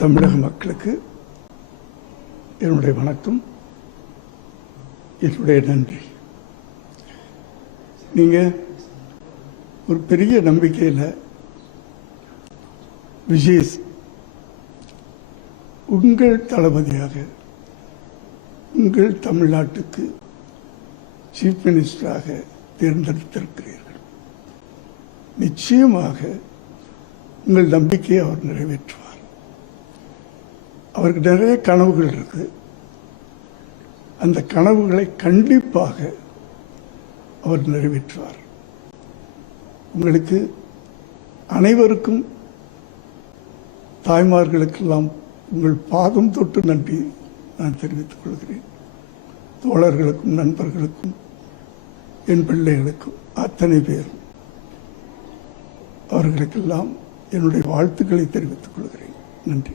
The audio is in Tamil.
தமிழக மக்களுக்கு என்னுடைய வணக்கம், என்னுடைய நன்றி. நீங்கள் ஒரு பெரிய நம்பிக்கையில் விஜய் உங்கள் தளபதியாக உங்கள் தமிழ்நாட்டுக்கு சீஃப் மினிஸ்டராக தேர்ந்தெடுத்திருக்கிறீர்கள். நிச்சயமாக உங்கள் நம்பிக்கையை அவர் நிறைவேற்றுவார். அவருக்கு நிறைய கனவுகள் இருக்கு. அந்த கனவுகளை கண்டிப்பாக அவர் நிறைவேற்றுவார். உங்களுக்கு அனைவருக்கும், தாய்மார்களுக்கெல்லாம் உங்கள் பாதம் தொட்டு நன்றி நான் தெரிவித்துக் கொள்கிறேன். தோழர்களுக்கும் நண்பர்களுக்கும் என் பிள்ளைகளுக்கும் அத்தனை பேரும் அவர்களுக்கெல்லாம் என்னுடைய வாழ்த்துக்களை தெரிவித்துக் கொள்கிறேன். நன்றி.